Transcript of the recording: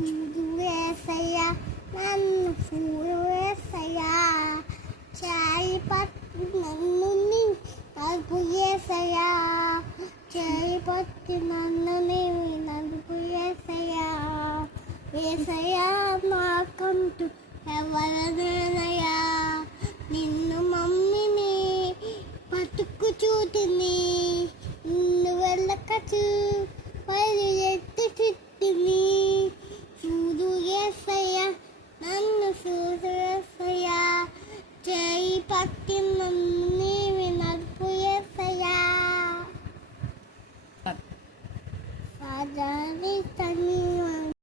చూడు వేసయ్యా నన్ను చూడు వేసయ్యా చేయి పట్టు నన్ను నలుపు వేసయ్యా చేయి పట్టు నన్ను నలుపు వేసయ్యా వేసయ్యా నాకంటూ ఎవరనయ్యా నిన్ను మమ్మీని పట్టుకు చూటుని నిన్ను వెళ్ళకచు పది ఎత్తు చుట్టుని